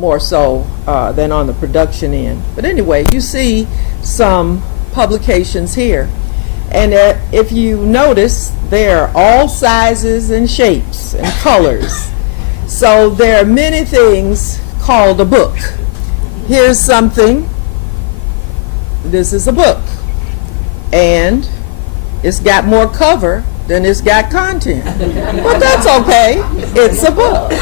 more so than on the production end. But anyway, you see some publications here. And if you notice, they're all sizes and shapes and colors. So there are many things called a book. Here's something. This is a book. And it's got more cover than it's got content. But that's okay. It's a book.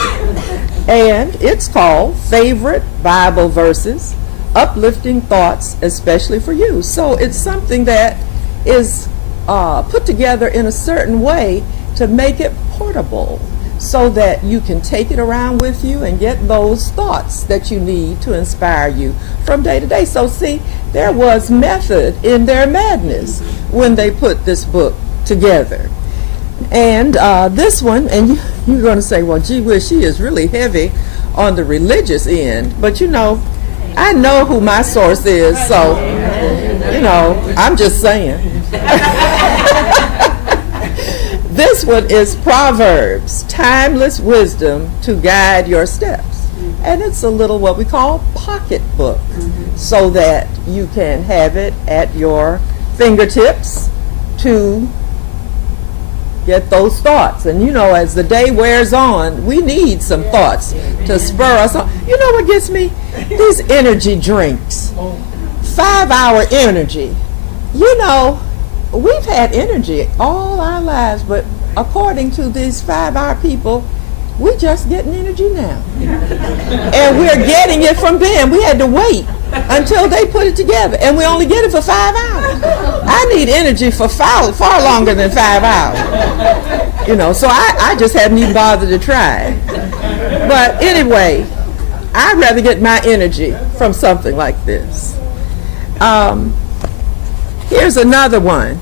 And it's called Favorite Bible Verses, Uplifting Thoughts, Especially for You. So it's something that is put together in a certain way to make it portable so that you can take it around with you and get those thoughts that you need to inspire you from day to day. So see, there was method in their madness when they put this book together. And this one, and you're going to say, well, gee whiz, she is really heavy on the religious end. But you know, I know who my source is, so, you know, I'm just saying. This one is Proverbs, Timeless Wisdom to Guide Your Steps. And it's a little what we call pocket book, so that you can have it at your fingertips to get those thoughts. And you know, as the day wears on, we need some thoughts to spur us on. You know what gets me? These energy drinks. 5-hour energy. You know, we've had energy all our lives, but according to these 5-hour people, we're just getting energy now. And we're getting it from them. We had to wait until they put it together, and we only get it for 5 hours. I need energy for far longer than 5 hours. You know, so I just haven't even bothered to try. But anyway, I'd rather get my energy from something like this. Here's another one.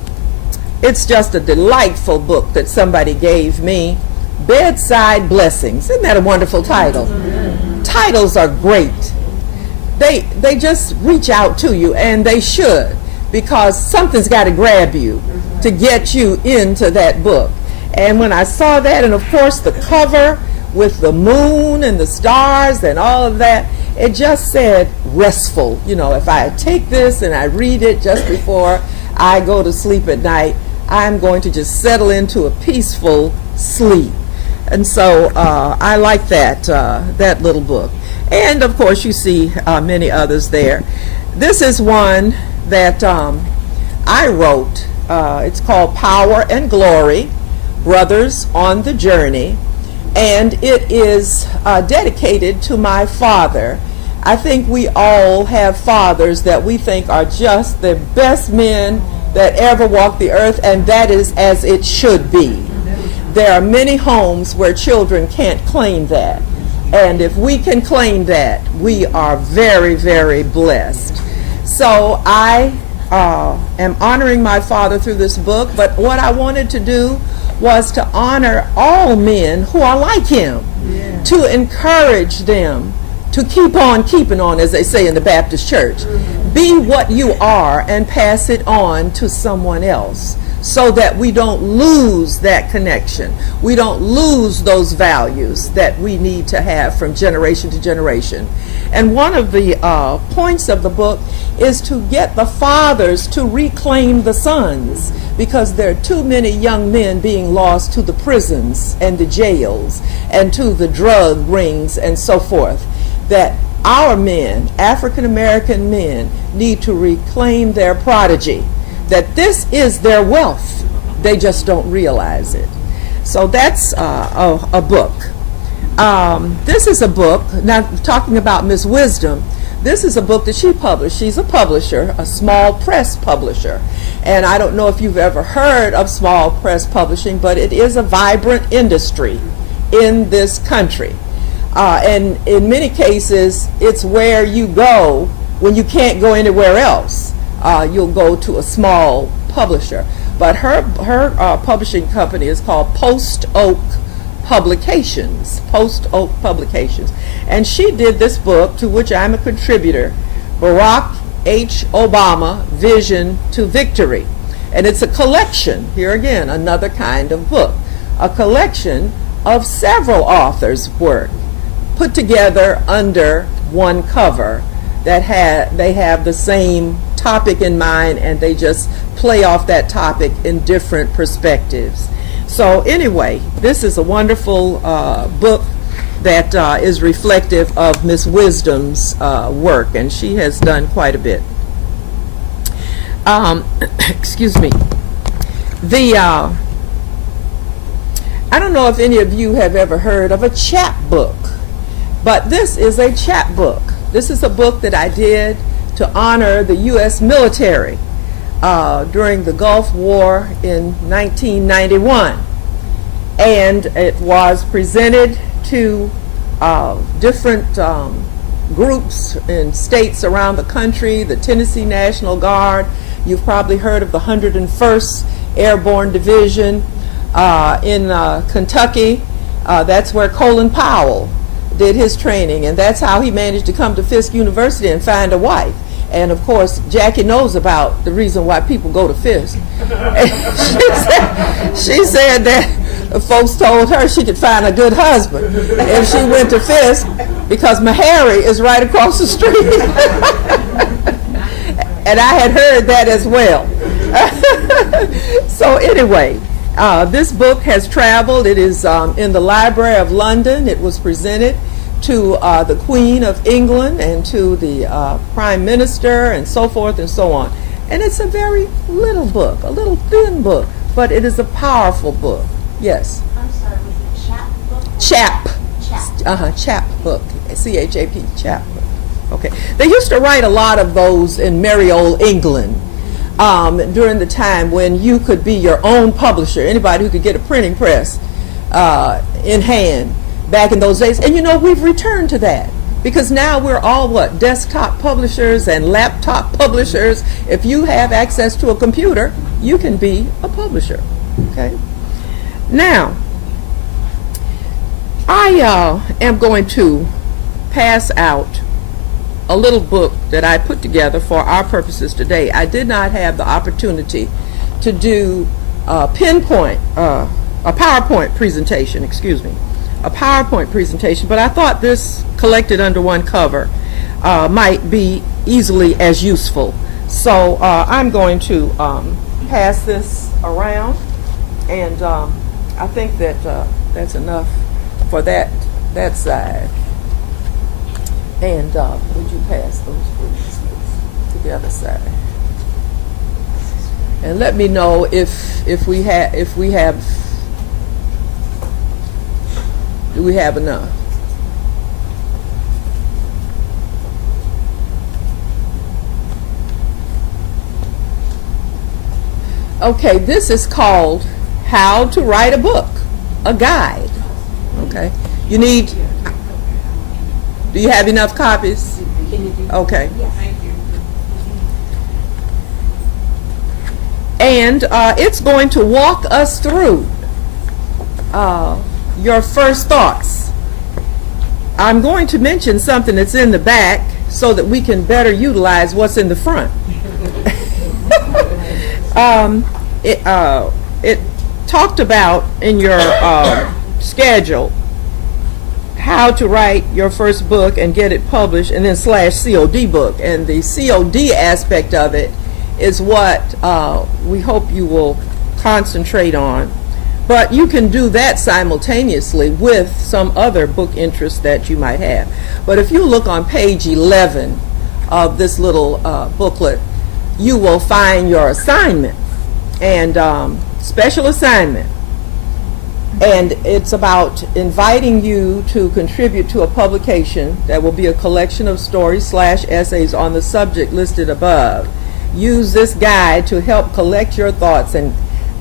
It's just a delightful book that somebody gave me. Bedside Blessings. Isn't that a wonderful title? Titles are great. They just reach out to you, and they should, because something's got to grab you to get you into that book. And when I saw that, and of course the cover with the moon and the stars and all of that, it just said restful. You know, if I take this and I read it just before I go to sleep at night, I'm going to just settle into a peaceful sleep. And so I like that little book. And of course you see many others there. This is one that I wrote. It's called Power and Glory, Brothers on the Journey. And it is dedicated to my father. I think we all have fathers that we think are just the best men that ever walked the earth, and that is as it should be. There are many homes where children can't claim that. And if we can claim that, we are very, very blessed. So I am honoring my father through this book, but what I wanted to do was to honor all men who are like him, to encourage them to keep on keeping on, as they say in the Baptist church. Be what you are and pass it on to someone else, so that we don't lose that connection. We don't lose those values that we need to have from generation to generation. And one of the points of the book is to get the fathers to reclaim the sons, because there are too many young men being lost to the prisons and the jails and to the drug rings and so forth, that our men, African American men, need to reclaim their prodigy, that this is their wealth. They just don't realize it. So that's a book. This is a book, now talking about Miss Wisdom, this is a book that she published. She's a publisher, a small press publisher. And I don't know if you've ever heard of small press publishing, but it is a vibrant industry in this country. And in many cases, it's where you go when you can't go anywhere else. You'll go to a small publisher. But her publishing company is called Post Oak Publications. Post Oak Publications. And she did this book, to which I'm a contributor, Barack H. Obama, Vision to Victory. And it's a collection, here again, another kind of book, a collection of several authors' work. put together under one cover that they have the same topic in mind, and they just play off that topic in different perspectives. So anyway, this is a wonderful book that is reflective of Miss Wisdom's work, and she has done quite a bit. Excuse me. I don't know if any of you have ever heard of a chapbook, but this is a chapbook. This is a book that I did to honor the U.S. military during the Gulf War in 1991. And it was presented to different groups in states around the country, the Tennessee National Guard. You've probably heard of the 101st Airborne Division in Kentucky. That's where Colin Powell did his training, and that's how he managed to come to Fisk University and find a wife. And of course, Jackie knows about the reason why people go to Fisk. She said that folks told her she could find a good husband if she went to Fisk, because Meharry is right across the street. And I had heard that as well. So anyway, this book has traveled. It is in the Library of London. It was presented to the Queen of England and to the Prime Minister and so forth and so on. And it's a very little book, a little thin book, but it is a powerful book. Yes? I'm sorry, was it chap book? Chap. Chap book. C-H-A-P, chap book. Okay. They used to write a lot of those in merry old England during the time when you could be your own publisher, anybody who could get a printing press in hand back in those days. And you know, we've returned to that, because now we're all what? Desktop publishers and laptop publishers. If you have access to a computer, you can be a publisher. Okay? Now, I am going to pass out a little book that I put together for our purposes today. I did not have the opportunity to do a PowerPoint presentation, but I thought this collected under one cover might be easily as useful. So I'm going to pass this around, and I think that that's enough for that side. And would you pass those please to the other side? And let me know if we have do we have enough? Okay, this is called How to Write a Book, a guide. Okay, you need. Do you have enough copies? Okay. And it's going to walk us through your first thoughts. I'm going to mention something that's in the back so that we can better utilize what's in the front. It talked about in your schedule how to write your first book and get it published, and then /COD book. And the COD aspect of it is what we hope you will concentrate on. But you can do that simultaneously with some other book interest that you might have. But if you look on page 11 of this little booklet, you will find your assignment, and special assignment. And it's about inviting you to contribute to a publication that will be a collection of stories / essays on the subject listed above. Use this guide to help collect your thoughts and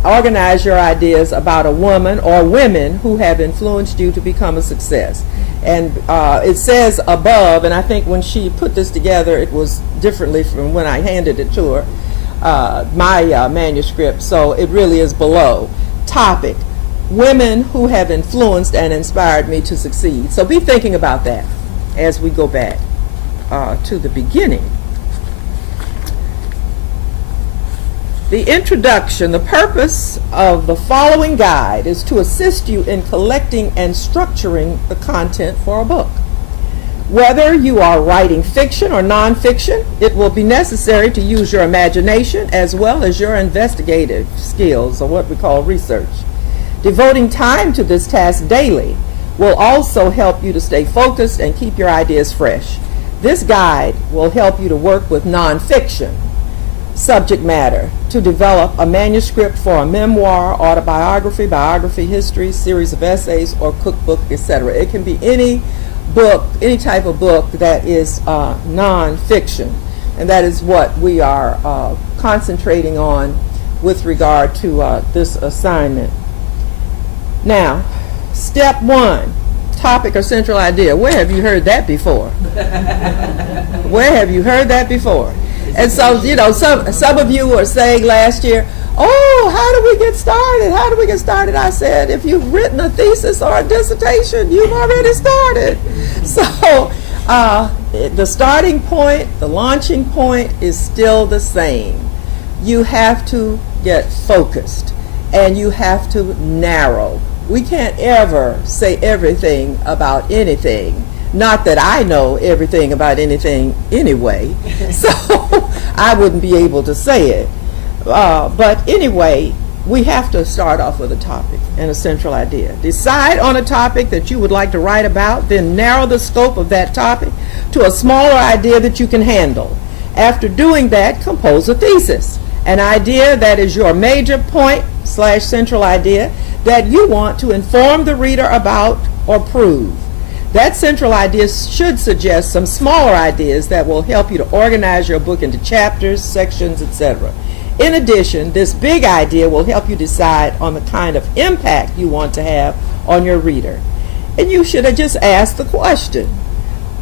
organize your ideas about a woman or women who have influenced you to become a success. And it says above, and I think when she put this together, it was differently from when I handed it to her, my manuscript, so it really is below. Topic: women who have influenced and inspired me to succeed. So be thinking about that as we go back to the beginning. The introduction. The purpose of the following guide is to assist you in collecting and structuring the content for a book. Whether you are writing fiction or nonfiction, it will be necessary to use your imagination as well as your investigative skills, or what we call research. Devoting time to this task daily will also help you to stay focused and keep your ideas fresh. This guide will help you to work with nonfiction subject matter to develop a manuscript for a memoir, autobiography, biography, history, series of essays, or cookbook, etc. It can be any book, any type of book that is nonfiction, and that is what we are concentrating on with regard to this assignment. Now, step 1, topic or central idea. Where have you heard that before? Where have you heard that before? And so, you know, some of you were saying last year, oh, how do we get started? How do we get started? I said, if you've written a thesis or a dissertation, you've already started. So the starting point, the launching point is still the same. You have to get focused and you have to narrow. We can't ever say everything about anything. Not that I know everything about anything anyway, so I wouldn't be able to say it. But anyway, we have to start off with a topic and a central idea. Decide on a topic that you would like to write about, then narrow the scope of that topic to a smaller idea that you can handle. After doing that, compose a thesis, an idea that is your major point / central idea that you want to inform the reader about or prove. That central idea should suggest some smaller ideas that will help you to organize your book into chapters, sections, etc. In addition, this big idea will help you decide on the kind of impact you want to have on your reader. And you should have just asked the question,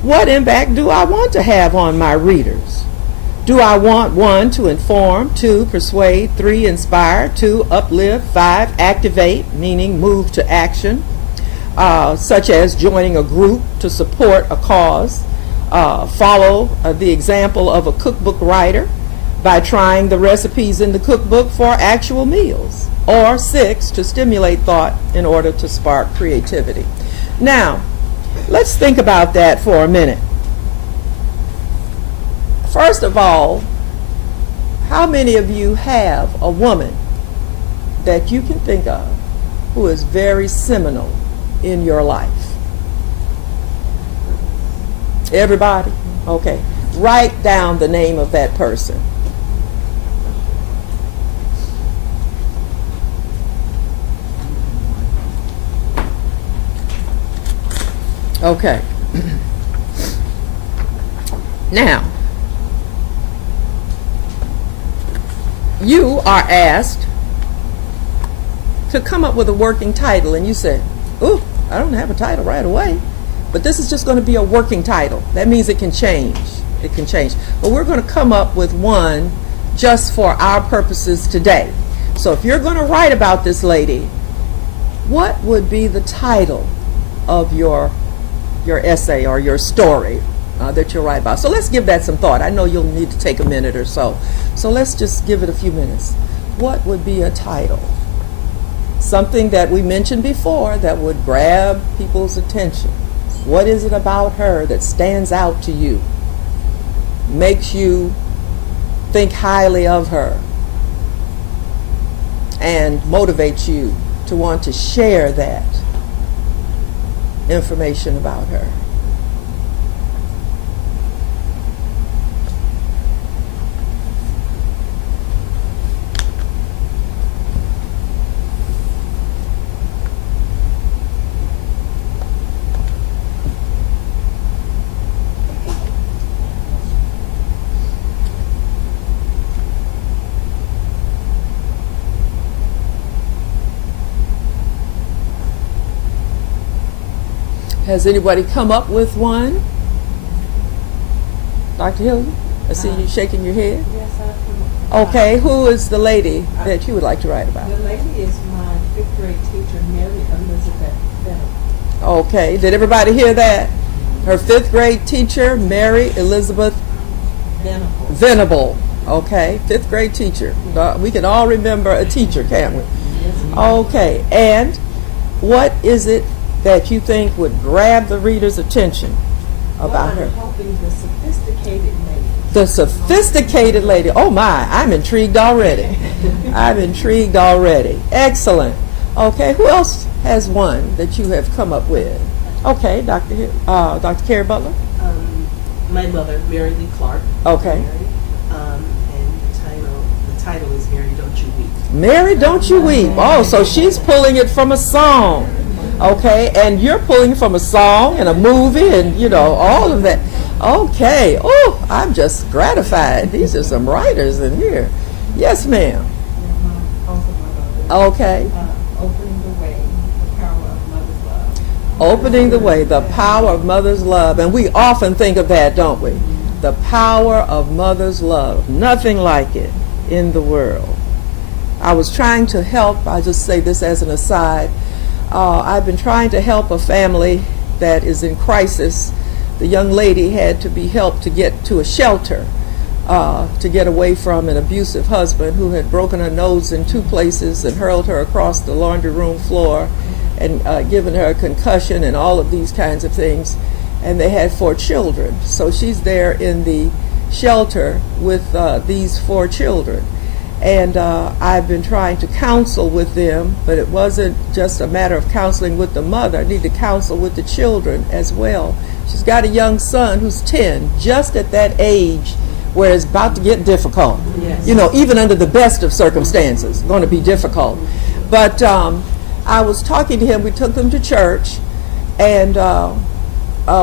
what impact do I want to have on my readers? Do I want 1, to inform, 2, persuade, 3, inspire, 2, uplift, 5, activate, meaning move to action, such as joining a group to support a cause, follow the example of a cookbook writer by trying the recipes in the cookbook for actual meals, or 6, to stimulate thought in order to spark creativity. Now, let's think about that for a minute. First of all, how many of you have a woman that you can think of who is very seminal in your life? Everybody? Okay. Write down the name of that person. Okay. Now, you are asked to come up with a working title, and you said, ooh, I don't have a title right away, but this is just going to be a working title. That means it can change. It can change. But we're going to come up with one just for our purposes today. So if you're going to write about this lady, what would be the title of your essay or your story that you'll write about? So let's give that some thought. I know you'll need to take a minute or so. So let's just give it a few minutes. What would be a title? Something that we mentioned before that would grab people's attention. What is it about her that stands out to you? Makes you think highly of her and motivates you to want to share that information about her. Has anybody come up with one? Dr. Hilliard, I see you shaking your head. Yes, I've come up. Okay, who is the lady that you would like to write about? The lady is my 5th grade teacher, Myrick-Elizabeth Venable. Okay, did everybody hear that? Her 5th grade teacher, Mary-Elizabeth Venable. Okay, 5th grade teacher. We can all remember a teacher, can't we? Okay, and what is it that you think would grab the reader's attention about her. Helping the sophisticated lady. The sophisticated lady. Oh my, I'm intrigued already. I'm intrigued already. Excellent. Okay, who else has one that you have come up with? Okay, Dr. Carrie Butler. My mother, Mary Lee Clark. Okay. Mary, and the title is Mary, Don't You Weep. Mary, Don't You Weep. Oh, so she's pulling it from a song. Okay, and you're pulling from a song and a movie and, you know, all of that. Okay. Oh, I'm just gratified. These are some writers in here. Yes, ma'am. Okay. Opening the way, the power of mother's love. Opening the way, the power of mother's love. And we often think of that, don't we? The power of mother's love. Nothing like it in the world. I was trying to help, I just say this as an aside, I've been trying to help a family that is in crisis. The young lady had to be helped to get to a shelter to get away from an abusive husband who had broken her nose in 2 places and hurled her across the laundry room floor and given her a concussion and all of these kinds of things. And they had 4 children. So she's there in the shelter with these 4 children. And I've been trying to counsel with them, but it wasn't just a matter of counseling with the mother. I need to counsel with the children as well. She's got a young son who's 10, just at that age where it's about to get difficult. Yes. You know, even under the best of circumstances, going to be difficult. But I was talking to him. We took them to church, and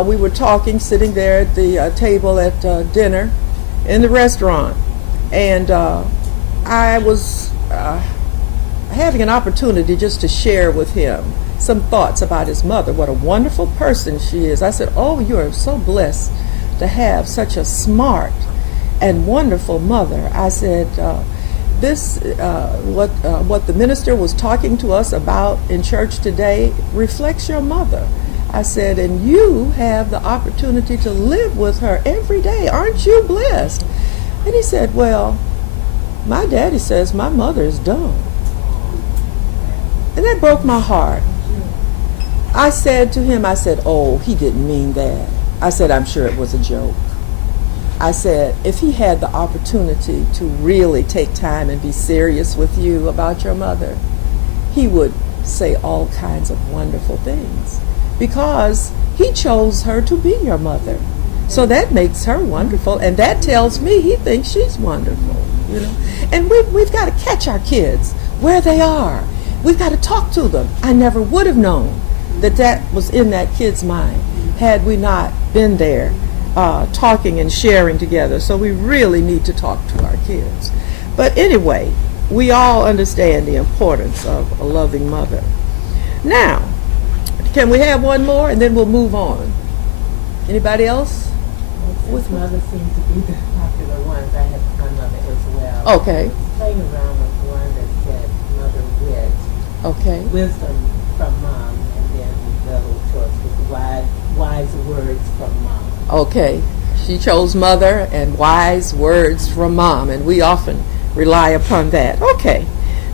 we were talking, sitting there at the table at dinner in the restaurant. And I was having an opportunity just to share with him some thoughts about his mother, what a wonderful person she is. I said, oh, you are so blessed to have such a smart and wonderful mother. I said, what the minister was talking to us about in church today reflects your mother. I said, and you have the opportunity to live with her every day. Aren't you blessed? And he said, well, my daddy says my mother is dumb. And that broke my heart. I said to him, I said, oh, he didn't mean that. I said, I'm sure it was a joke. I said, if he had the opportunity to really take time and be serious with you about your mother, he would say all kinds of wonderful things because he chose her to be your mother. So that makes her wonderful, and that tells me he thinks she's wonderful, you know. And we've got to catch our kids where they are. We've got to talk to them. I never would have known that was in that kid's mind had we not been there talking and sharing together. So we really need to talk to our kids. But anyway, we all understand the importance of a loving mother. Now, can we have one more and then we'll move on? Anybody else? With mother seems to be the popular ones. I have my mother as well. Okay. I was playing around with one that said mother wit. Okay. Wisdom from mom, and then the other choice was wise words from mom. Okay. She chose mother and wise words from mom, and we often rely upon that. Okay.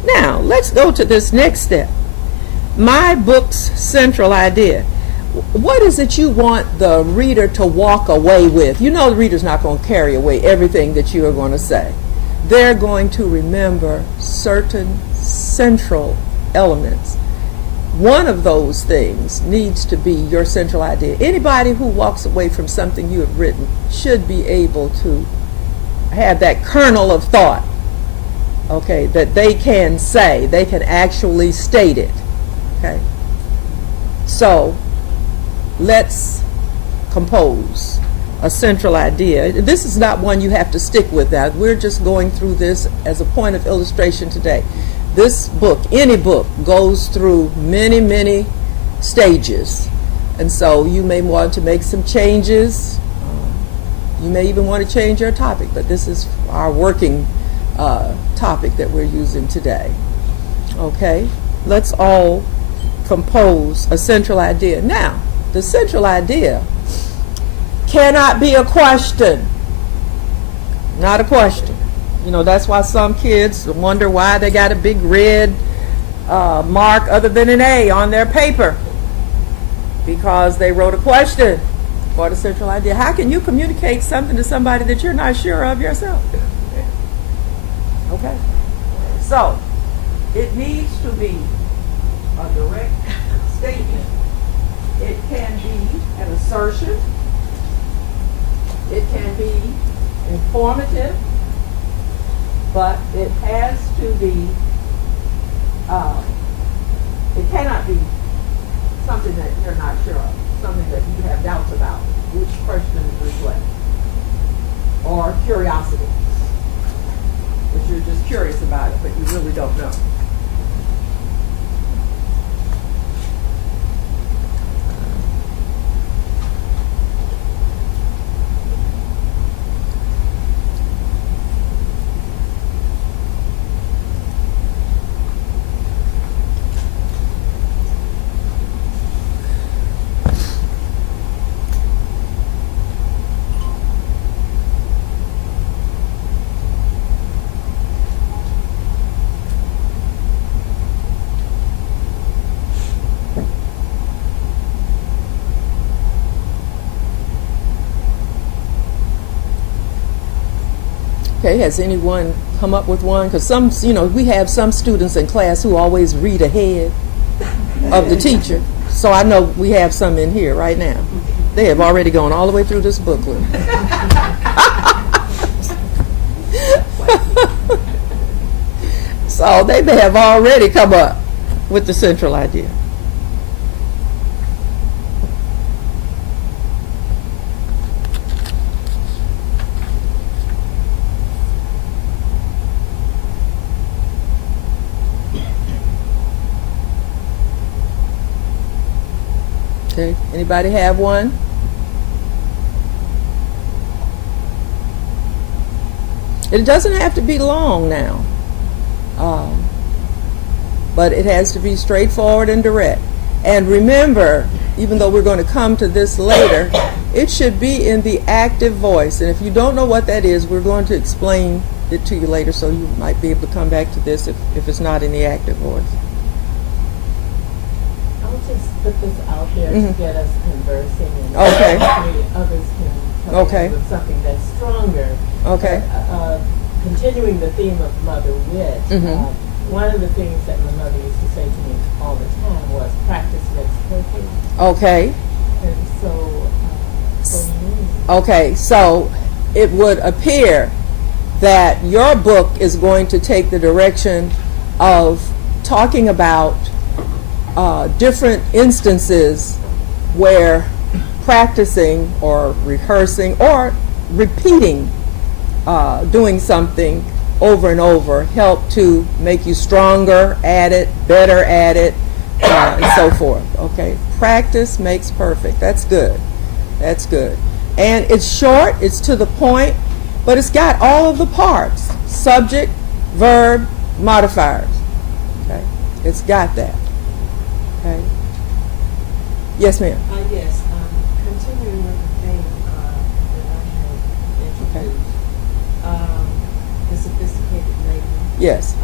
Now, let's go to this next step. My book's central idea. What is it you want the reader to walk away with? You know the reader's not going to carry away everything that you are going to say. They're going to remember certain central elements. One of those things needs to be your central idea. Anybody who walks away from something you have written should be able to have that kernel of thought, okay, that they can say, they can actually state it, okay? So, let's compose a central idea. This is not one you have to stick with. That we're just going through this as a point of illustration today. This book, any book, goes through many, many stages. And so you may want to make some changes. You may even want to change your topic, but this is our working topic that we're using today. Okay? Let's all compose a central idea. Now, the central idea cannot be a question. Not a question. You know, that's why some kids wonder why they got a big red mark other than an A on their paper. Because they wrote a question. for the central idea. How can you communicate something to somebody that you're not sure of yourself? Okay. So, it needs to be a direct statement. It can be an assertion. It can be informative. But it has to be, it cannot be something that you're not sure of, something that you have doubts about, which question reflect, or curiosity, which you're just curious about it, but you really don't know. Okay, has anyone come up with one? Because some, we have some students in class who always read ahead of the teacher. So I know we have some in here right now. They have already gone all the way through this booklet. So they may have already come up with the central idea. Okay. Anybody have one? It doesn't have to be long now, but it has to be straightforward and direct. And remember, even though we're going to come to this later, it should be in the active voice. And if you don't know what that is, we're going to explain it to you later, so you might be able to come back to this if it's not in the active voice. I'll just put this out there to get us conversing, and Okay. hopefully others can come Okay. in with something that's stronger. Okay. Continuing the theme of mother wit, one of the things that my mother used to say to me all the time was, practice makes perfect. Okay. And Okay, so it would appear that your book is going to take the direction of talking about different instances where practicing or rehearsing or repeating doing something over and over help to make you stronger at it, better at it, and so forth. Okay, practice makes perfect. That's good. That's good. And it's short, it's to the point, but it's got all of the parts: subject, verb, modifiers. Okay, it's got that. Okay. Yes, ma'am. Yes, continuing with the theme that I had introduced, the sophisticated lady. Yes.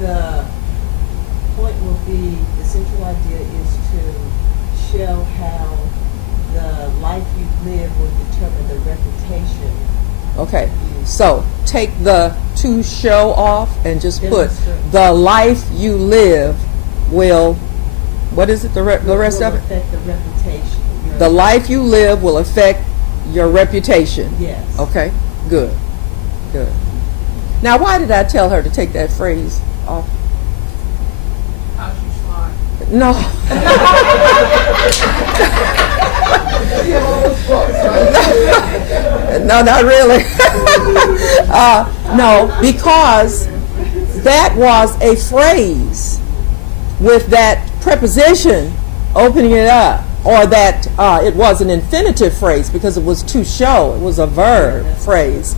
The point will be, the central idea is to show how the life you live will determine the reputation. Okay. So take the to show off and just put Demonstrate. the life you live will, what is it, the rest Will of it? affect the reputation. The life you live will affect your reputation. Yes. Okay, good, good. Now, why did I tell her to take that phrase off? How's you smart? No. No, not really. No, because that was a phrase with that preposition opening it up, or that it was an infinitive phrase because it was to show. It was a verb phrase.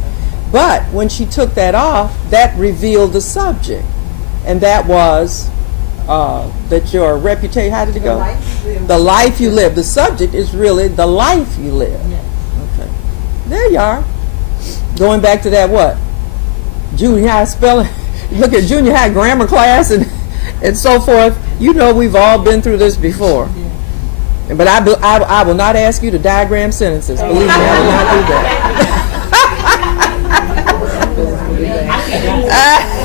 But when she took that off, that revealed the subject, and that was that your reputation. How did it go? The life you live. The subject is really the life you live. Yes. Okay. There you are. Going back to that what? Junior high spelling. Look at junior high grammar class and so forth. You know we've all been through this before. Yeah. But I will not ask you to diagram sentences. Believe me, I will not do that.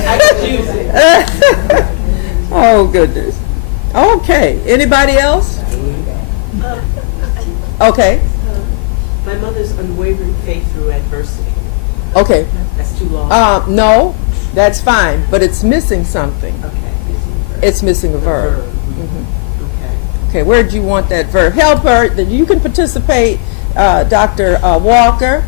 I could use it. Oh, goodness. Okay. Anybody else? Okay. My mother's unwavering faith through adversity. Okay. That's too long. No, that's fine, but it's missing something. Okay. It's missing a verb. Okay. Okay, where do you want that verb? Help her. You can participate, Dr. Walker.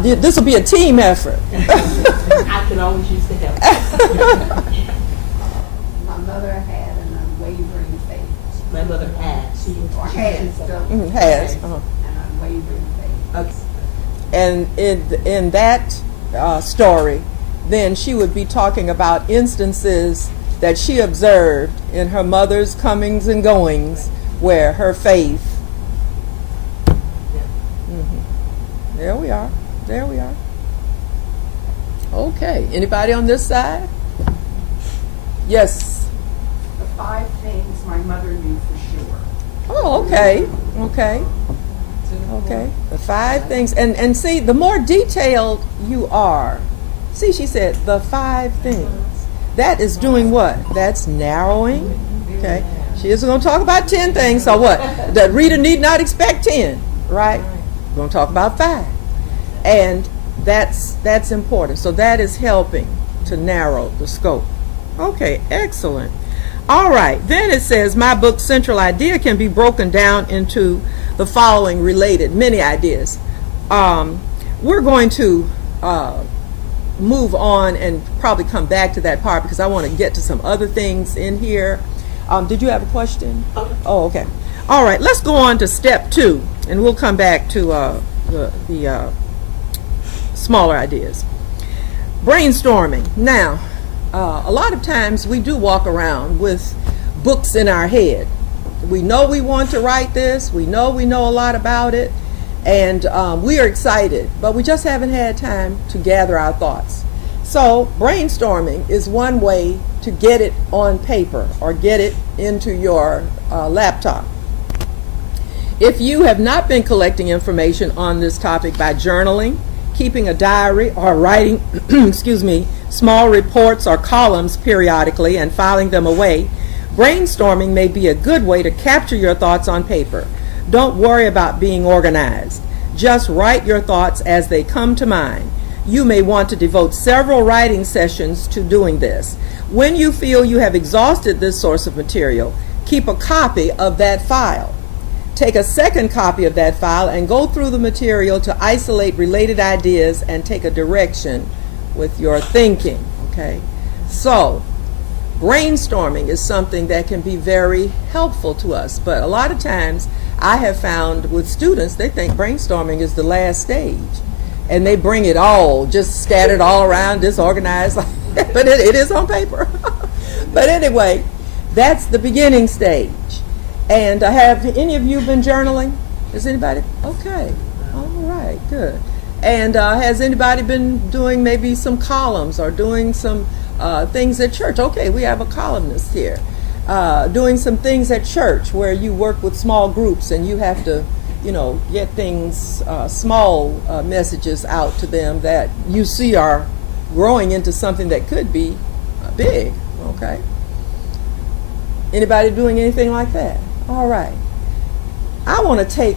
This will be a team effort. I can always use the help. My mother had an unwavering faith. My mother had. Or has still. Has. An unwavering faith. Okay. And in that story, then she would be talking about instances that she observed in her mother's comings and goings where her faith. There we are. There we are. Okay. Anybody on this side? Yes. The 5 things my mother knew for sure. Oh, okay. Okay. Okay. The 5 things. And see, the more detailed you are, see, she said the 5 things. That is doing what? That's narrowing. Okay. She isn't going to talk about 10 things, so what? The reader need not expect 10, right? We're going to talk about 5. And that's important. So that is helping to narrow the scope. Okay, excellent. All right, then it says my book's central idea can be broken down into the following related mini ideas. We're going to move on and probably come back to that part because I want to get to some other things in here. Did you have a question? Oh, okay. All right, let's go on to step 2, and we'll come back to the smaller ideas. Brainstorming. Now, a lot of times we do walk around with books in our head. We know we want to write this. We know a lot about it. And we are excited, but we just haven't had time to gather our thoughts. So brainstorming is one way to get it on paper or get it into your laptop. If you have not been collecting information on this topic by journaling, keeping a diary, or writing small reports or columns periodically and filing them away, brainstorming may be a good way to capture your thoughts on paper. Don't worry about being organized. Just write your thoughts as they come to mind. You may want to devote several writing sessions to doing this. When you feel you have exhausted this source of material, keep a copy of that file. Take a second copy of that file and go through the material to isolate related ideas and take a direction with your thinking. Okay? So, brainstorming is something that can be very helpful to us, but a lot of times I have found with students, they think brainstorming is the last stage, and they bring it all, just scattered all around, disorganized, but it is on paper. But anyway, that's the beginning stage. And have any of you been journaling? Has anybody? Okay. All right, good. And has anybody been doing maybe some columns or doing some things at church? Okay, we have a columnist here. Doing some things at church where you work with small groups and you have to, get things, small messages out to them that you see are growing into something that could be big, okay? Anybody doing anything like that? All right. I want to take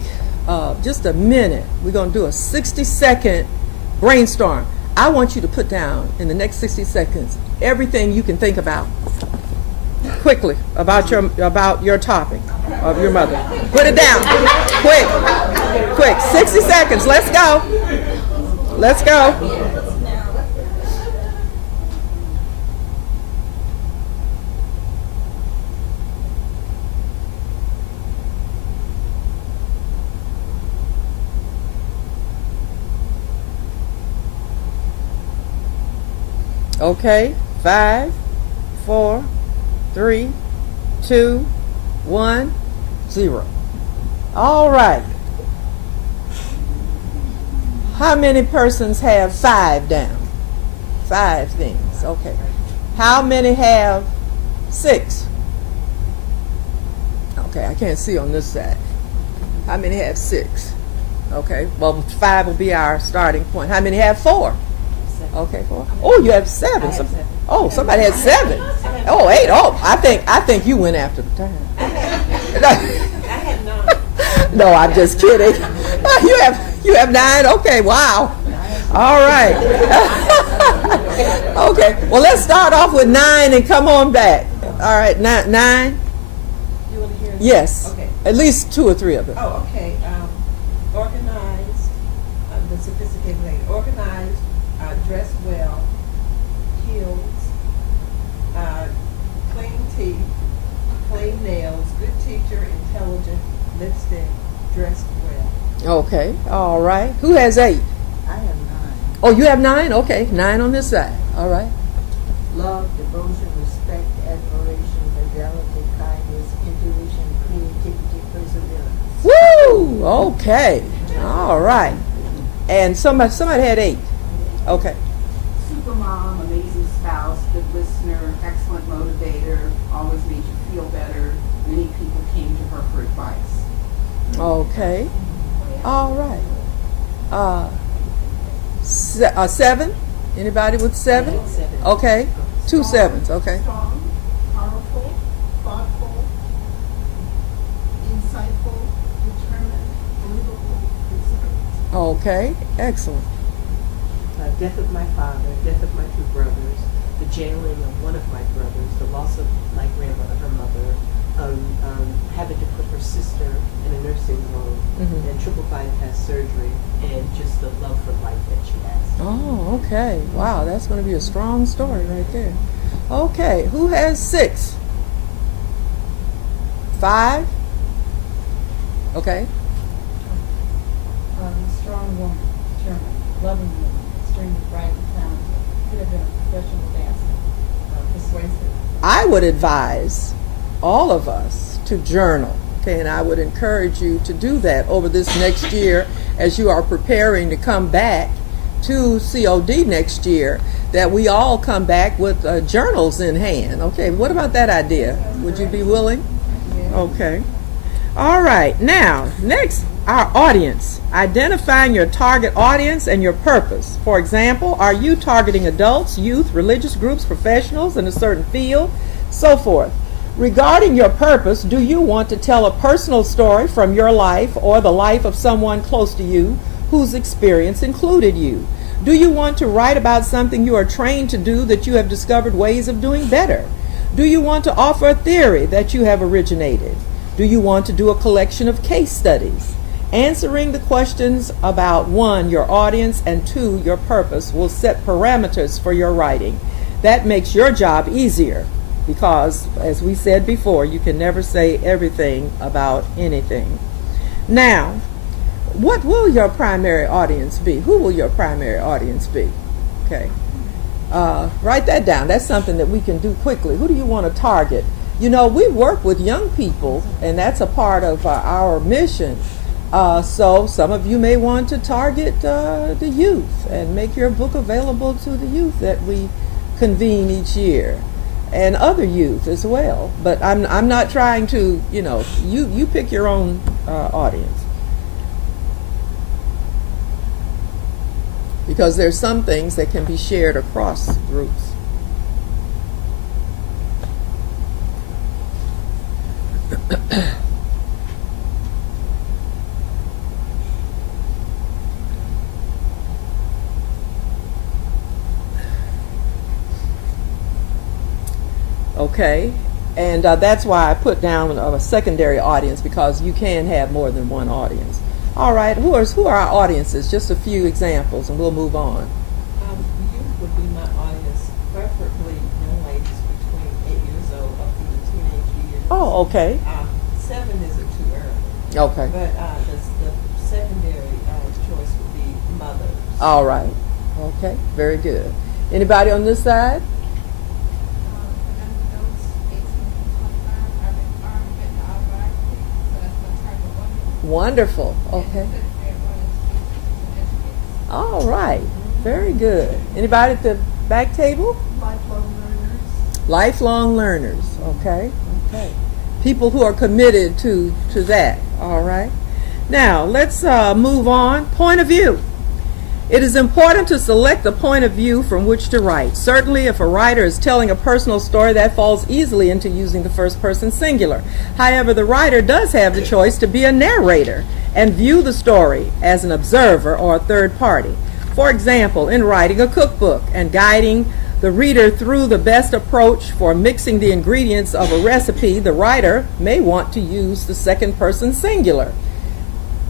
just a minute. We're going to do a 60-second brainstorm. I want you to put down in the next 60 seconds everything you can think about quickly about your topic of your mother. Put it down. Quick. 60 seconds. Let's go. Okay, 5, 4, 3, 2, 1, 0. All right. How many persons have 5 down? 5 things, okay. How many have 6? Okay. Okay, I can't see on this side. How many have 6? Okay, well, 5 will be our starting point. How many have 4? 7. Okay, 4. Oh, you have 7. I have 7. Oh, somebody has 7. Oh, 8. Oh, I think you went after the time. I had 9. No, I'm just kidding. You have 9. Okay, wow. All right. Okay. Well, let's start off with 9 and come on back. All right, 9. You want to hear? Yes. Okay. At least 2 or 3 of them. Oh, okay. Organized, the sophisticated thing. Organized, dressed well, heels, clean teeth, clean nails, good teacher, intelligent, lipstick, dressed well. Okay. All right. Who has 8? I have 9. Oh, you have 9? Okay. 9 on this side. All right. Love, devotion, respect, admiration, fidelity, kindness, intuition, creativity, perseverance. Woo! Okay. All right. And somebody had 8. Okay. Supermom, amazing spouse, good listener, excellent motivator, always made you feel better. Many people came to her for advice. Okay. All right. 7? Anybody with 7? 7. Okay. 2 7s. Okay. Strong, powerful, thoughtful, insightful, determined, believable, considerate. Okay. Excellent. Death of my father, death of my 2 brothers, the jailing of one of my brothers, the loss of my grandmother, her mother, having to put her sister in a nursing home, Mhm. and triple bypass surgery, and just the love for life that she has. Oh, okay. Wow, that's going to be a strong story right there. Okay. Who has 6? 5? Okay. Strong woman, determined, loving woman, extremely bright and talented. Could have been a professional dancer, persuasive. I would advise all of us to journal. Okay, and I would encourage you to do that over this next year as you are preparing to come back to COD next year, that we all come back with journals in hand. Okay, what about that idea? Would you be willing? Okay. All right, now, next, our audience. Identifying your target audience and your purpose. For example, are you targeting adults, youth, religious groups, professionals in a certain field, so forth? Regarding your purpose, do you want to tell a personal story from your life or the life of someone close to you whose experience included you? Do you want to write about something you are trained to do that you have discovered ways of doing better? Do you want to offer a theory that you have originated? Do you want to do a collection of case studies? Answering the questions about 1, your audience, and 2, your purpose will set parameters for your writing. That makes your job easier because, as we said before, you can never say everything about anything. Now, what will your primary audience be? Who will your primary audience be? Okay. Write that down. That's something that we can do quickly. Who do you want to target? You know, we work with young people, and that's a part of our mission. So some of you may want to target the youth and make your book available to the youth that we convene each year, and other youth as well. But I'm not trying to, you pick your own audience. Because there's some things that can be shared across groups. Okay, and that's why I put down a secondary audience, because you can have more than one audience. All right, who are our audiences? Just a few examples, and we'll move on. Youth would be my audience, preferably young ladies between 8 years old up through the teenage years. Oh, okay. 7 isn't too early. Okay. But the secondary choice would be mothers. All right. Okay, very good. Anybody on this side? Wonderful. Okay. All right. Very good. Anybody at the back table? Lifelong learners. Lifelong learners. Okay. Okay. people who are committed to that. All right. Now let's move on. Point of view. It is important to select the point of view from which to write. Certainly, if a writer is telling a personal story, that falls easily into using the first person singular. However, the writer does have the choice to be a narrator and view the story as an observer or a third party. For example, in writing a cookbook and guiding the reader through the best approach for mixing the ingredients of a recipe, the writer may want to use the second person singular.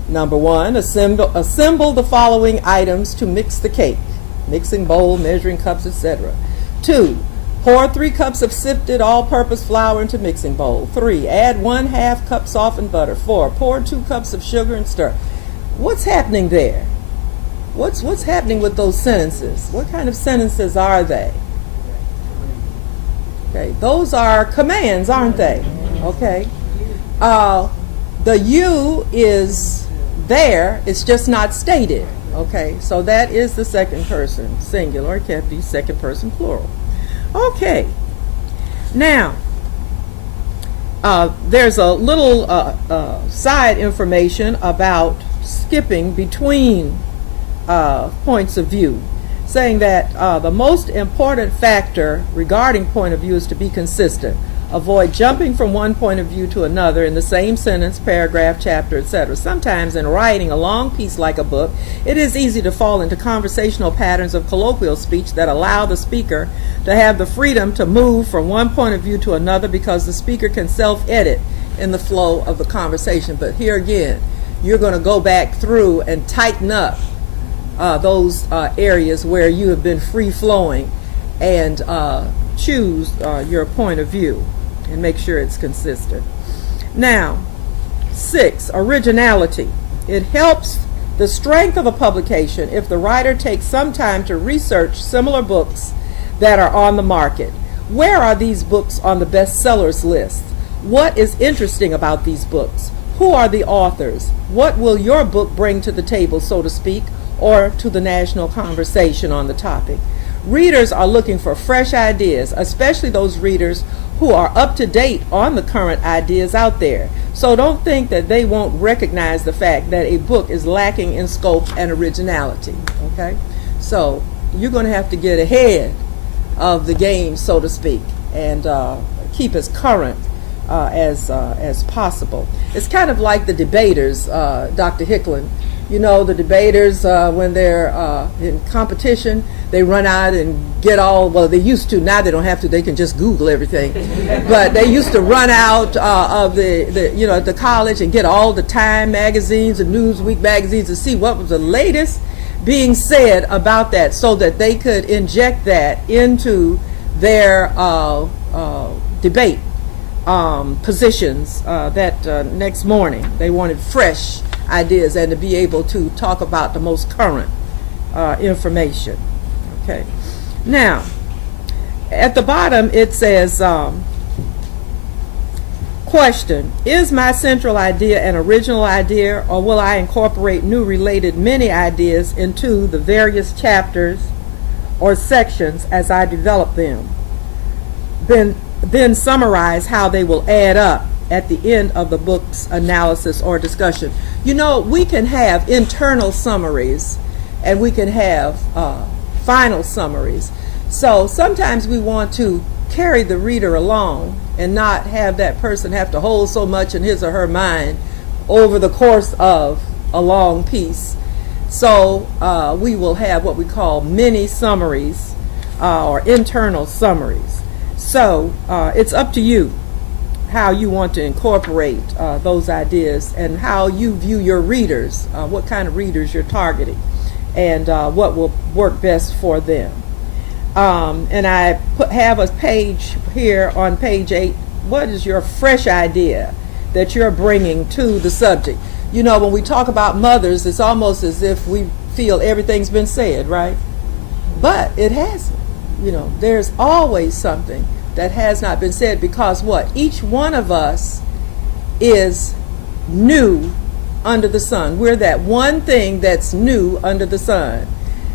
Number one, assemble the following items to mix the cake. Mixing bowl, measuring cups, etc. 2, pour 3 cups of sifted all-purpose flour into mixing bowl. 3, add 1/2 cup softened butter. 4, pour 2 cups of sugar and stir. What's happening there? What's happening with those sentences? What kind of sentences are they? Okay, those are commands, aren't they? Okay. The you is there, it's just not stated. Okay, so that is the second person singular. It can't be second person plural. Okay, now there's a little side information about skipping between points of view, saying that the most important factor regarding point of view is to be consistent. Avoid jumping from one point of view to another in the same sentence, paragraph, chapter, etc. Sometimes in writing a long piece like a book, it is easy to fall into conversational patterns of colloquial speech that allow the speaker to have the freedom to move from one point of view to another because the speaker can self-edit in the flow of the conversation. But here again, you're going to go back through and tighten up those areas where you have been free-flowing and choose your point of view and make sure it's consistent. Now, 6, originality. It helps the strength of a publication if the writer takes some time to research similar books that are on the market. Where are these books on the bestsellers list? What is interesting about these books? Who are the authors? What will your book bring to the table, so to speak, or to the national conversation on the topic? Readers are looking for fresh ideas, especially those readers who are up to date on the current ideas out there. So don't think that they won't recognize the fact that a book is lacking in scope and originality. Okay? So you're going to have to get ahead of the game, so to speak, and keep as current as possible. It's kind of like the debaters, Dr. Hicklin. You know, the debaters, when they're in competition, they run out and get all, well, they used to, now they don't have to, they can just Google everything. But they used to run out of the college and get all the Time magazines and Newsweek magazines to see what was the latest being said about that so that they could inject that into their debate positions that next morning. They wanted fresh ideas and to be able to talk about the most current information. Okay. Now, at the bottom it says, question, is my central idea an original idea, or will I incorporate new related many ideas into the various chapters or sections as I develop them? Then summarize how they will add up at the end of the book's analysis or discussion. You know, we can have internal summaries and we can have final summaries. So sometimes we want to carry the reader along and not have that person have to hold so much in his or her mind over the course of a long piece. So we will have what we call mini summaries or internal summaries. So it's up to you how you want to incorporate those ideas and how you view your readers, what kind of readers you're targeting, and what will work best for them. And I have a page here on page 8. What is your fresh idea that you're bringing to the subject? You know, when we talk about mothers, it's almost as if we feel everything's been said, right? But it hasn't. You know, there's always something that has not been said, because what? Each one of us is new under the sun. We're that one thing that's new under the sun.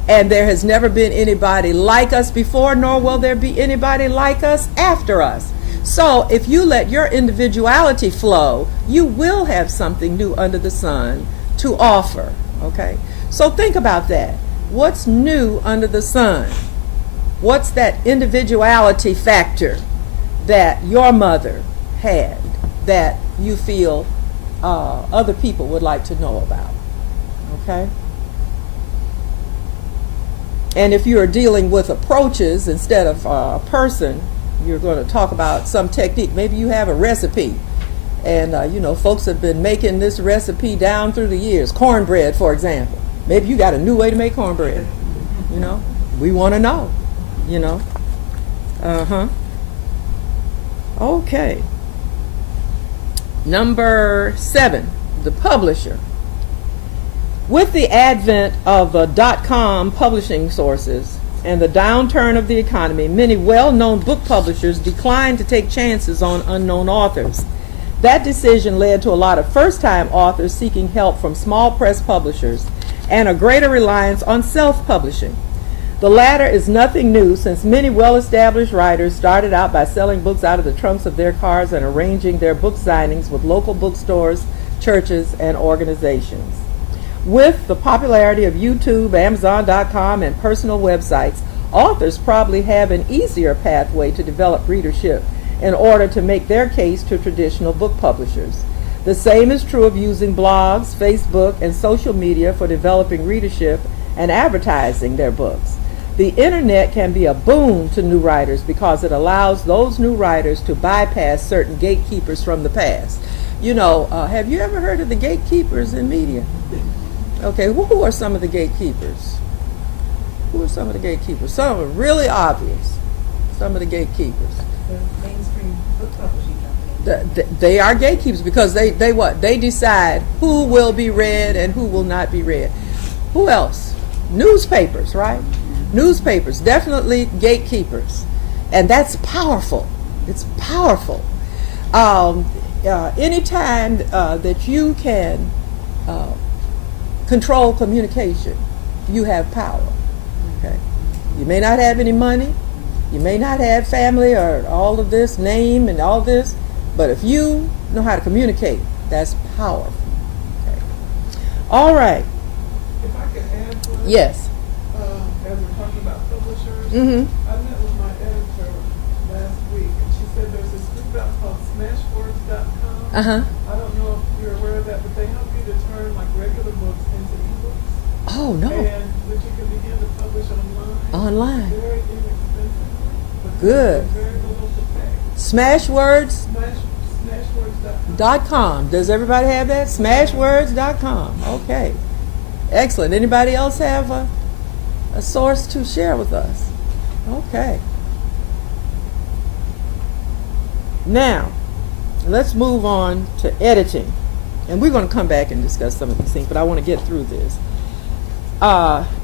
And there has never been anybody like us before, nor will there be anybody like us after us. So if you let your individuality flow, you will have something new under the sun to offer, okay? So think about that. What's new under the sun? What's that individuality factor that your mother had that you feel other people would like to know about, okay? And if you're dealing with approaches instead of a person, you're going to talk about some technique. Maybe you have a recipe, and folks have been making this recipe down through the years. Cornbread, for example. Maybe you got a new way to make cornbread. We want to know. Okay. Number 7, the publisher. With the advent of .com publishing sources and the downturn of the economy, many well-known book publishers declined to take chances on unknown authors. That decision led to a lot of first-time authors seeking help from small press publishers and a greater reliance on self-publishing. The latter is nothing new, since many well-established writers started out by selling books out of the trunks of their cars and arranging their book signings with local bookstores, churches, and organizations. With the popularity of YouTube, Amazon.com, and personal websites, authors probably have an easier pathway to develop readership in order to make their case to traditional book publishers. The same is true of using blogs, Facebook, and social media for developing readership and advertising their books. The internet can be a boon to new writers because it allows those new writers to bypass certain gatekeepers from the past. Have you ever heard of the gatekeepers in media? Okay, who are some of the gatekeepers? Who are some of the gatekeepers? Some are really obvious. Some of the gatekeepers. The mainstream book publishing companies. They are gatekeepers because they what? They decide who will be read and who will not be read. Who else? Newspapers, right? Newspapers, definitely gatekeepers. And that's powerful. It's powerful. Anytime that you can control communication, you have power. Okay. You may not have any money, you may not have family or all of this name and all this, but if you know how to communicate, that's powerful. Okay. All right. If I could add to it. Yes. As we're talking about publishers, Mm-hmm. I met with my editor last week, and she said there's this group out called Smashwords.com. Uh-huh. I don't know if you're aware of that, but they help you to turn regular books into ebooks. Oh, no. And that you can begin to publish online. Online. Very inexpensively. But Good. very little to pay. Smashwords.com. Smashwords.com. Does everybody have that? Smashwords.com. Okay. Excellent. Anybody else have a source to share with us? Okay. Now, let's move on to editing. And we're going to come back and discuss some of these things, but I want to get through this.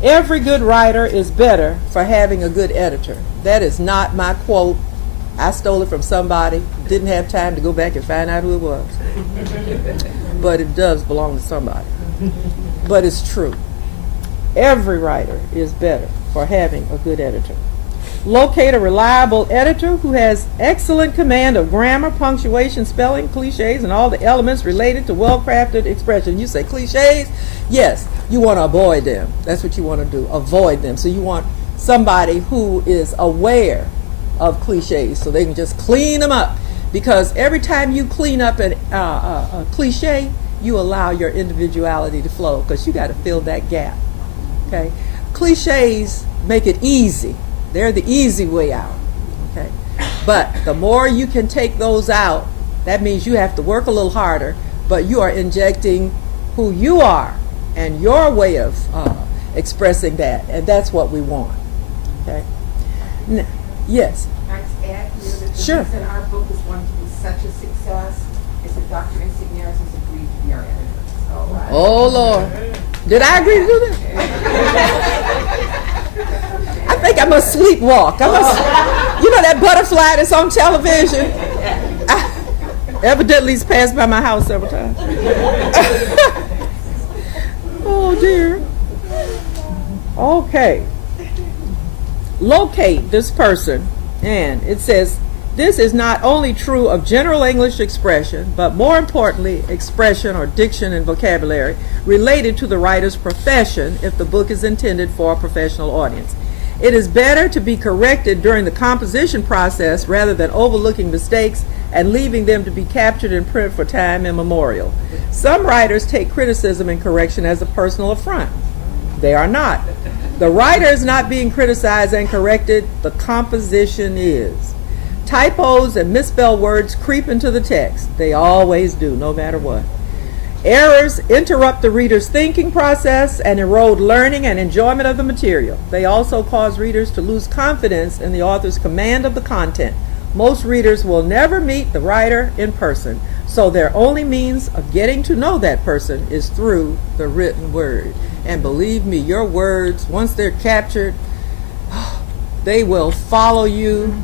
Every good writer is better for having a good editor. That is not my quote. I stole it from somebody. Didn't have time to go back and find out who it was. But it does belong to somebody. But it's true. Every writer is better for having a good editor. Locate a reliable editor who has excellent command of grammar, punctuation, spelling, cliches, and all the elements related to well-crafted expression. You say cliches? Yes, you want to avoid them. That's what you want to do, avoid them. So you want somebody who is aware of cliches so they can just clean them up. Because every time you clean up a cliche, you allow your individuality to flow because you got to fill that gap. Okay, cliches make it easy. They're the easy way out. Okay, but the more you can take those out, that means you have to work a little harder, but you are injecting who you are and your way of expressing that, and that's what we want. Okay. Yes. Can I just add here that the Sure. reason our book is going to be such a success is that Dr. Insignares has agreed to be our editor. So, Oh Lord, did I agree to do that? I think I must sleepwalk. That butterfly that's on television. Evidently, it's passed by my house several times. Oh dear. Okay. Locate this person, and it says This is not only true of general English expression, but more importantly, expression or diction and vocabulary related to the writer's profession if the book is intended for a professional audience. It is better to be corrected during the composition process rather than overlooking mistakes and leaving them to be captured in print for time immemorial. Some writers take criticism and correction as a personal affront. They are not. The writer is not being criticized and corrected, the composition is. Typos and misspelled words creep into the text. They always do, no matter what. Errors interrupt the reader's thinking process and erode learning and enjoyment of the material. They also cause readers to lose confidence in the author's command of the content. Most readers will never meet the writer in person, so their only means of getting to know that person is through the written word. And believe me, your words, once they're captured, they will follow you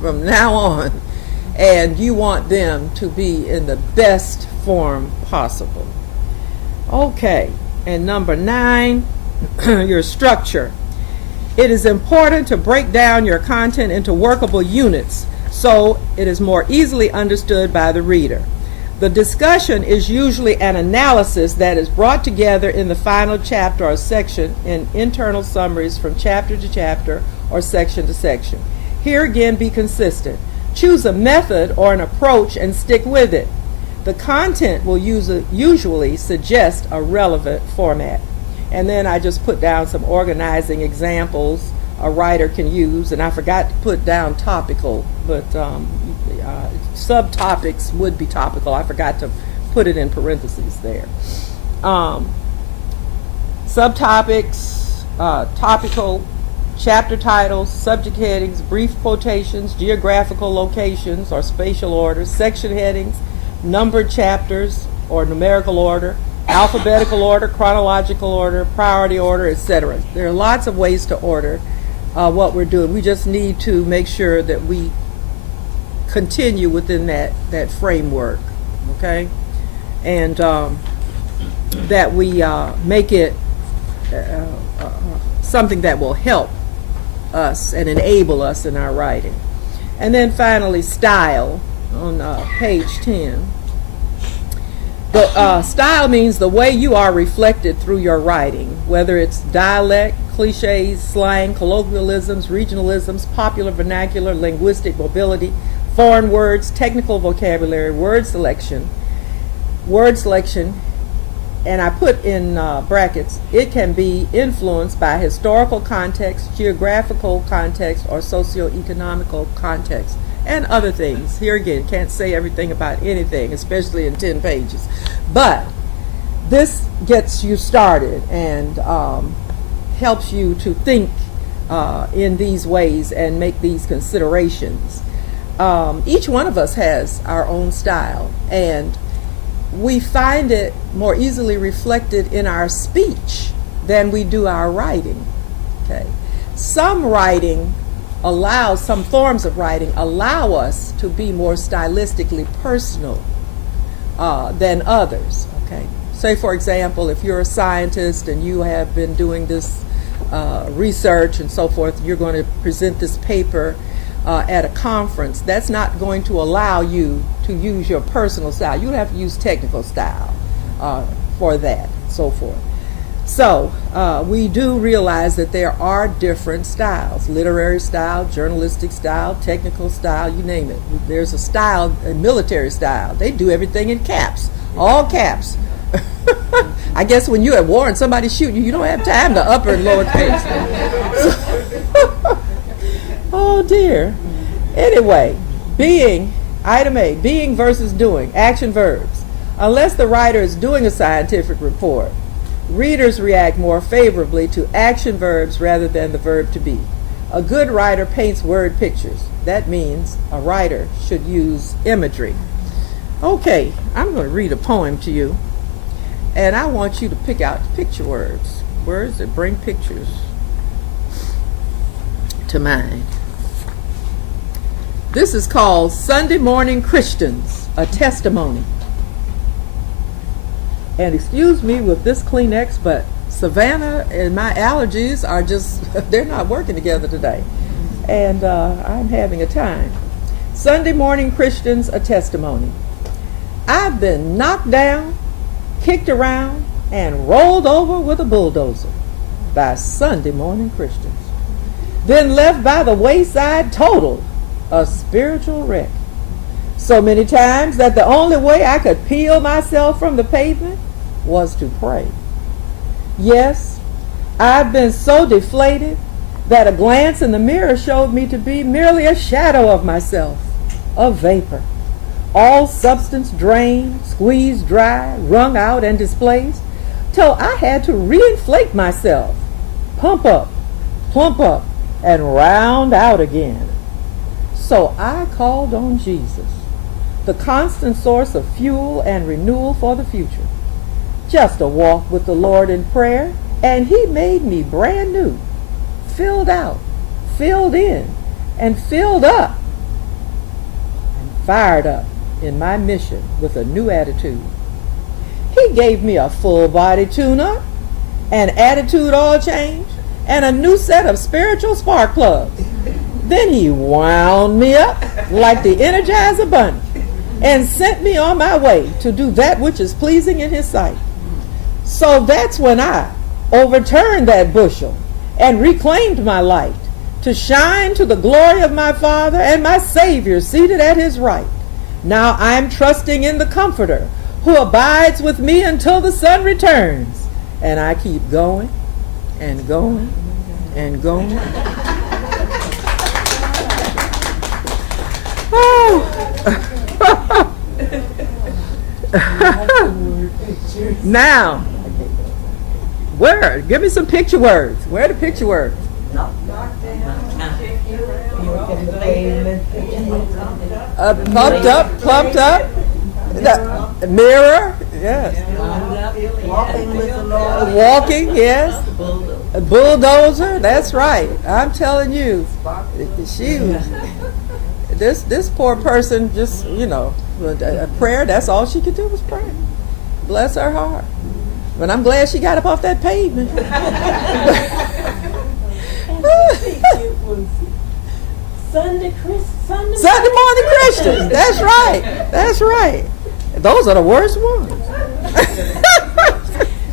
from now on, and you want them to be in the best form possible. Okay, and number 9, your structure. It is important to break down your content into workable units so it is more easily understood by the reader. The discussion is usually an analysis that is brought together in the final chapter or section in internal summaries from chapter to chapter or section to section. Here again, be consistent. Choose a method or an approach and stick with it. The content will usually suggest a relevant format. And then I just put down some organizing examples a writer can use, and I forgot to put down topical, but subtopics would be topical. I forgot to put it in parentheses there. Subtopics, topical, chapter titles, subject headings, brief quotations, geographical locations or spatial orders, section headings, numbered chapters or numerical order, alphabetical order, chronological order, priority order, etc. There are lots of ways to order what we're doing. We just need to make sure that we continue within that framework, okay? And that we make it something that will help us and enable us in our writing. And then finally, style on page 10. The style means the way you are reflected through your writing, whether it's dialect, cliches, slang, colloquialisms, regionalisms, popular vernacular, linguistic mobility, foreign words, technical vocabulary, word selection, and I put in brackets, it can be influenced by historical context, geographical context, or socio-economical context, and other things. Here again, can't say everything about anything, especially in 10 pages. But this gets you started and helps you to think in these ways and make these considerations. Each one of us has our own style, and we find it more easily reflected in our speech than we do our writing. Okay, some forms of writing allow us to be more stylistically personal than others. Okay, say for example, if you're a scientist and you have been doing this research and so forth, you're going to present this paper at a conference. That's not going to allow you to use your personal style. You have to use technical style for that, so forth. So we do realize that there are different styles: literary style, journalistic style, technical style, you name it. There's a style, a military style. They do everything in caps, all caps. I guess when you're at war and somebody's shooting you, you don't have time to upper and lower case. Oh dear. Anyway, being, item A, being versus doing, action verbs. Unless the writer is doing a scientific report, readers react more favorably to action verbs rather than the verb to be. A good writer paints word pictures. That means a writer should use imagery. Okay, I'm going to read a poem to you, and I want you to pick out picture words, words that bring pictures to mind. This is called Sunday Morning Christians, a Testimony. And excuse me with this Kleenex, but Savannah and my allergies are just, they're not working together today. And I'm having a time. Sunday Morning Christians, a testimony. I've been knocked down, kicked around, and rolled over with a bulldozer by Sunday Morning Christians. Then left by the wayside total, a spiritual wreck. So many times that the only way I could peel myself from the pavement was to pray. Yes, I've been so deflated that a glance in the mirror showed me to be merely a shadow of myself, a vapor. All substance drained, squeezed dry, wrung out and displaced, till I had to reinflate myself, pump up, plump up, and round out again. So I called on Jesus, the constant source of fuel and renewal for the future. Just a walk with the Lord in prayer, and he made me brand new, filled out, filled in, and filled up, and fired up in my mission with a new attitude. He gave me a full body tune-up, an attitude oil change, and a new set of spiritual spark plugs. Then he wound me up like the Energizer Bunny and sent me on my way to do that which is pleasing in his sight. So that's when I overturned that bushel and reclaimed my light to shine to the glory of my Father and my Savior seated at his right. Now I'm trusting in the Comforter who abides with me until the sun returns. And I keep going and going and going. Now, word. Give me some picture words. Where are the picture words? Pumped up, plumped up. Mirror, yes. Walking, yes. A bulldozer, that's right. I'm telling you, she was, this poor person just, a prayer, that's all she could do was pray. Bless her heart. But I'm glad she got up off that pavement. Sunday Morning Christians. That's right. That's right. Those are the worst ones.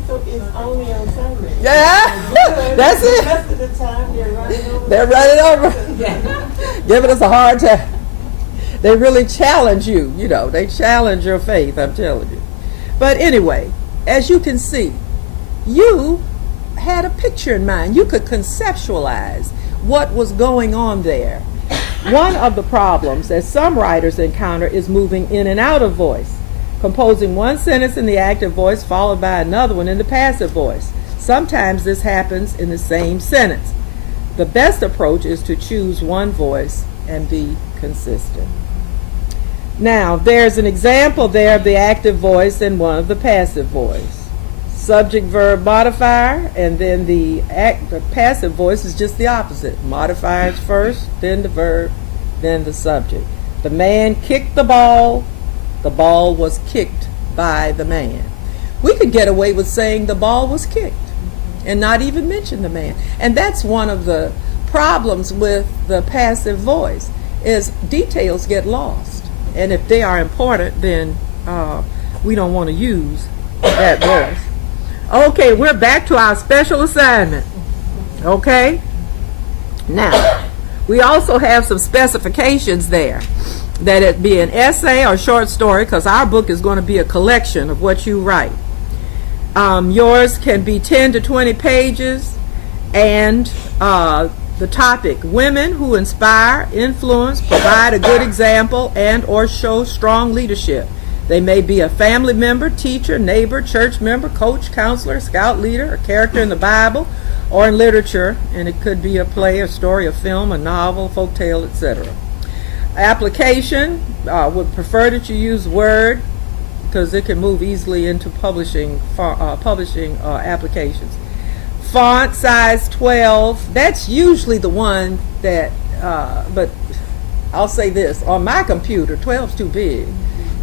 So it's only on Sunday. Yeah, that's it. The rest of the time They're running over. Giving us a hard time. They really challenge you, they challenge your faith, I'm telling you. But anyway, as you can see, you had a picture in mind. You could conceptualize what was going on there. One of the problems that some writers encounter is moving in and out of voice, composing one sentence in the active voice followed by another one in the passive voice. Sometimes this happens in the same sentence. The best approach is to choose one voice and be consistent. Now, there's an example there of the active voice and one of the passive voice. Subject verb modifier, and then the passive voice is just the opposite. Modifiers first, then the verb, then the subject. The man kicked the ball was kicked by the man. We could get away with saying the ball was kicked and not even mention the man. And that's one of the problems with the passive voice, is details get lost. And if they are important, then we don't want to use that voice. Okay, we're back to our special assignment. Okay? Now, we also have some specifications there. That it be an essay or short story, because our book is going to be a collection of what you write. Yours can be 10 to 20 pages, and the topic, women who inspire, influence, provide a good example, and or show strong leadership. They may be a family member, teacher, neighbor, church member, coach, counselor, scout leader, a character in the Bible or in literature, and it could be a play, a story, a film, a novel, folk tale, etc. Application, would prefer that you use Word because it can move easily into publishing applications. Font size 12, that's usually the one that, but I'll say this, on my computer, 12's too big.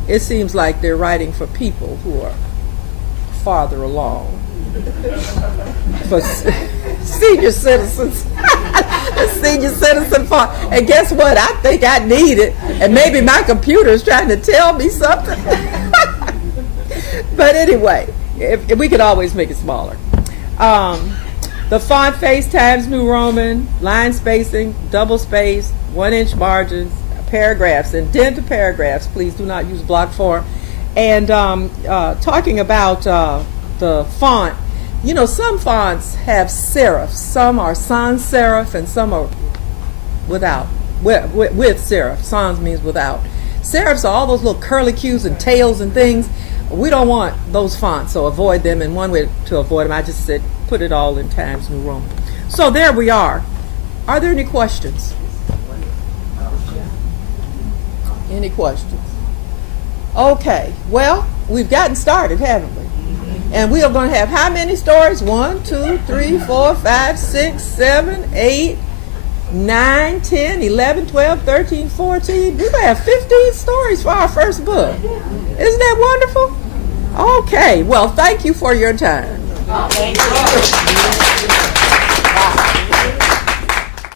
It seems like they're writing for people who are farther along. For senior citizens. Senior citizen font. And guess what? I think I need it. And maybe my computer is trying to tell me something. But anyway, if we could always make it smaller. The font face Times New Roman, line spacing, double space, 1-inch margins, paragraphs, indented paragraphs. Please do not use block form. And talking about the font, you know, some fonts have serifs. Some are sans serif and some are without, with serif. Sans means without. Serifs are all those little curlicues and tails and things. We don't want those fonts, so avoid them. And one way to avoid them, I just said put it all in Times New Roman. So there we are. Are there any questions? Any questions? Okay, well, we've gotten started, haven't we? And we are going to have how many stories? 1, 2, 3, 4, 5, 6, 7, 8, 9, 10, 11, 12, 13, 14. We're going to have 15 stories for our first book. Isn't that wonderful? Okay, well, thank you for your time. Thank you.